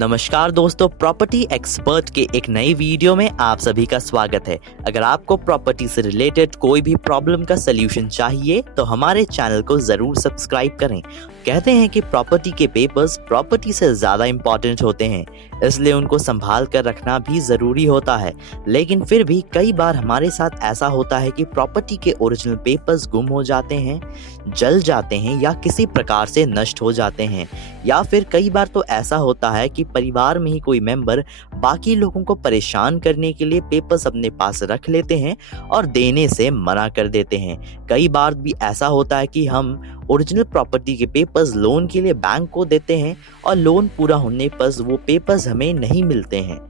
नमस्कार दोस्तों, property expert के एक नई वीडियो में आप सभी का स्वागत है। अगर आपको प्रॉपर्टी से रिलेटेड कोई भी प्रॉब्लम का सलूशन चाहिए तो हमारे चैनल को जरूर सब्सक्राइब करें। कहते हैं कि प्रॉपर्टी के पेपर्स प्रॉपर्टी से ज़्यादा इम्पॉर्टेंट होते हैं, इसलिए उनको संभाल कर रखना भी ज़रूरी होता है। लेकिन फिर भी कई बार हमारे साथ ऐसा होता है कि प्रॉपर्टी के ओरिजिनल पेपर्स गुम हो जाते हैं, जल जाते हैं या किसी प्रकार से नष्ट हो जाते हैं। या फिर कई बार तो ऐसा होता है कि परिवार में ही कोई मेंबर बाकी लोगों को परेशान करने के लिए पेपर्स अपने पास रख लेते हैं और देने से मना कर देते हैं। कई बार भी ऐसा होता है कि हम ओरिजिनल प्रॉपर्टी के पेपर्स लोन के लिए बैंक को देते हैं और लोन पूरा होने पर वो पेपर्स हमें नहीं मिलते हैं,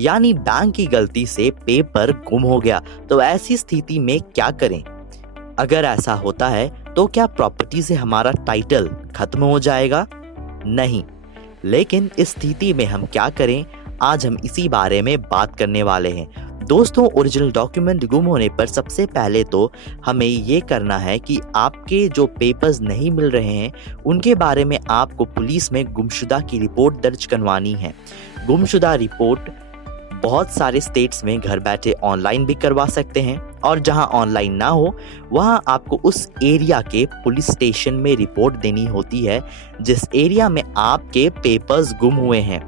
यानी बैंक की गलती से पेपर गुम हो गया। तो ऐसी स्थिति में क्या करें? अगर ऐसा होता है तो क्या प्रॉपर्टी से हमारा टाइटल खत्म हो जाएगा? नहीं। लेकिन इस स्थिति में हम क्या करें, आज हम इसी बारे में बात करने वाले हैं। दोस्तों, ओरिजिनल डॉक्यूमेंट गुम होने पर सबसे पहले तो हमें ये करना है कि आपके जो पेपर्स नहीं मिल रहे हैं उनके बारे में आपको पुलिस में गुमशुदा की रिपोर्ट दर्ज करवानी है। गुमशुदा रिपोर्ट बहुत सारे स्टेट्स में घर बैठे ऑनलाइन भी करवा सकते हैं, और जहां ऑनलाइन ना हो वहां आपको उस एरिया के पुलिस स्टेशन में रिपोर्ट देनी होती है जिस एरिया में आपके पेपर्स गुम हुए हैं।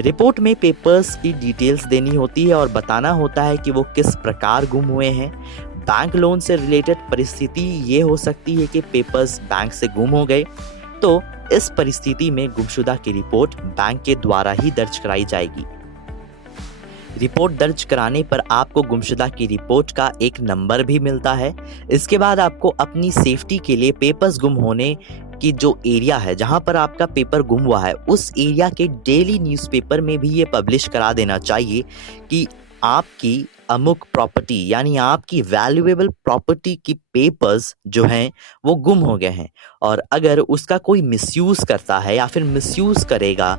रिपोर्ट में पेपर्स की डिटेल्स देनी होती है और बताना होता है कि वो किस प्रकार गुम हुए हैं। बैंक लोन से रिलेटेड परिस्थिति ये हो सकती है कि पेपर्स बैंक से गुम हो गए, तो इस परिस्थिति में गुमशुदा की रिपोर्ट बैंक के द्वारा ही दर्ज कराई जाएगी। रिपोर्ट दर्ज कराने पर आपको गुमशुदा की रिपोर्ट का एक नंबर भी मिलता है। इसके बाद आपको अपनी सेफ्टी के लिए पेपर्स गुम होने की जो एरिया है जहां पर आपका पेपर गुम हुआ है उस एरिया के डेली न्यूज़पेपर में भी ये पब्लिश करा देना चाहिए कि आपकी अमुक प्रॉपर्टी यानी आपकी वैल्यूएबल प्रॉपर्टी की पेपर्स जो हैं वो गुम हो गए हैं। और अगर उसका कोई मिसयूज़ करता है या फिर मिसयूज़ करेगा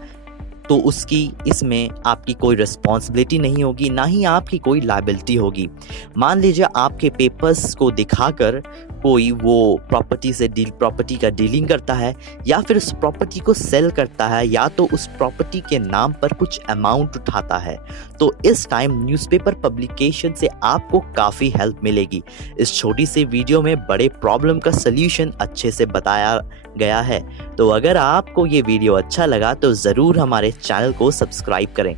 तो उसकी इसमें आपकी कोई रिस्पॉन्सिबिलिटी नहीं होगी, ना ही आपकी कोई लायबिलिटी होगी। मान लीजिए आपके पेपर्स को दिखाकर कोई वो प्रॉपर्टी का डीलिंग करता है या फिर उस प्रॉपर्टी को सेल करता है या तो उस प्रॉपर्टी के नाम पर कुछ अमाउंट उठाता है, तो इस टाइम न्यूज़पेपर पब्लिकेशन से आपको काफ़ी हेल्प मिलेगी। इस छोटी सी वीडियो में बड़े प्रॉब्लम का सल्यूशन अच्छे से बताया गया है। तो अगर आपको ये वीडियो अच्छा लगा तो ज़रूर हमारे चैनल को सब्सक्राइब करें।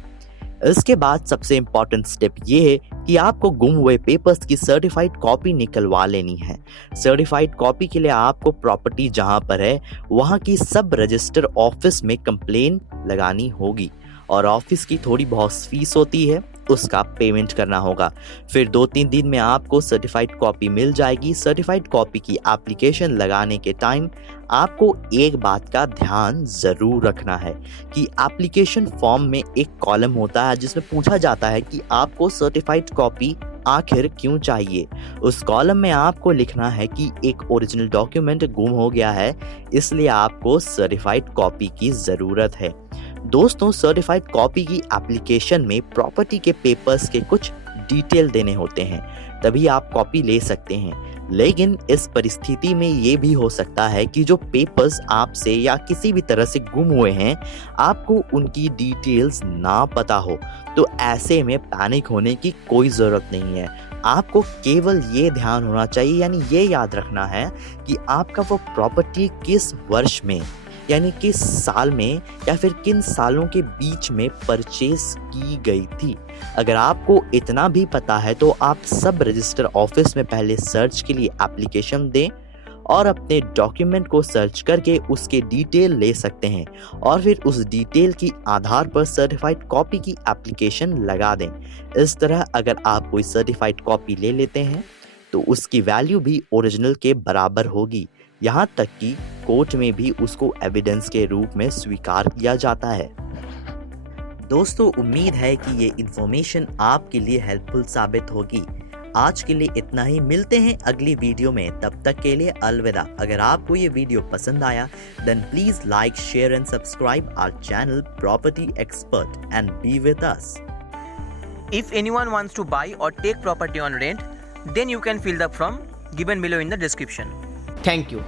इसके बाद सबसे इम्पॉर्टेंट स्टेप ये है कि आपको गुम हुए पेपर्स की सर्टिफाइड कॉपी निकलवा लेनी है। सर्टिफाइड कॉपी के लिए आपको प्रॉपर्टी जहां पर है वहां की सब रजिस्टर ऑफिस में कंप्लेन लगानी होगी और ऑफिस की थोड़ी बहुत फीस होती है, उसका पेमेंट करना होगा। फिर 2-3 दिन में आपको सर्टिफाइड कॉपी मिल जाएगी। सर्टिफाइड कॉपी की एप्लीकेशन लगाने के टाइम आपको एक बात का ध्यान ज़रूर रखना है कि एप्लीकेशन फॉर्म में एक कॉलम होता है जिसमें पूछा जाता है कि आपको सर्टिफाइड कॉपी आखिर क्यों चाहिए। उस कॉलम में आपको लिखना है कि एक ओरिजिनल डॉक्यूमेंट गुम हो गया है, इसलिए आपको सर्टिफाइड कॉपी की ज़रूरत है। दोस्तों, सर्टिफाइड कॉपी की एप्लीकेशन में प्रॉपर्टी के पेपर्स के कुछ डिटेल देने होते हैं, तभी आप कॉपी ले सकते हैं। लेकिन इस परिस्थिति में ये भी हो सकता है कि जो पेपर्स आपसे या किसी भी तरह से गुम हुए हैं आपको उनकी डिटेल्स ना पता हो, तो ऐसे में पैनिक होने की कोई ज़रूरत नहीं है। आपको केवल ये ध्यान होना चाहिए, यानी ये याद रखना है कि आपका वो प्रॉपर्टी किस वर्ष में यानी किस साल में या फिर किन सालों के बीच में परचेज की गई थी। अगर आपको इतना भी पता है तो आप सब रजिस्टर ऑफिस में पहले सर्च के लिए एप्लीकेशन दें और अपने डॉक्यूमेंट को सर्च करके उसके डिटेल ले सकते हैं और फिर उस डिटेल की आधार पर सर्टिफाइड कॉपी की एप्लीकेशन लगा दें। इस तरह अगर आप कोई सर्टिफाइड कॉपी ले लेते हैं तो उसकी वैल्यू भी ओरिजिनल के बराबर होगी, यहाँ तक कि कोर्ट में भी उसको एविडेंस के रूप में स्वीकार किया जाता है। दोस्तों, उम्मीद है कि ये इन्फॉर्मेशन आपके लिए हेल्पफुल साबित होगी। आज के लिए इतना ही, मिलते हैं अगली वीडियो में, तब तक के लिए अलविदा। अगर आपको ये वीडियो पसंद आया then please like, share and subscribe our channel property expert and be with us. If anyone wants to buy or take property on rent, then you can fill the form given below in the description. Thank you.